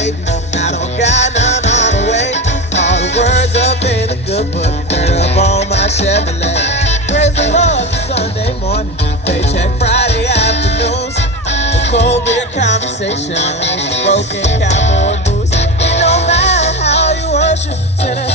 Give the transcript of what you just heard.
babies, and I don't got none on the way. All the words up in the good book, turn up on my Chevrolet. Praise the Lord Sunday morning, paycheck Friday afternoons. The cold beer conversations, broken cowboy boots. It don't matter how you worship, sinner.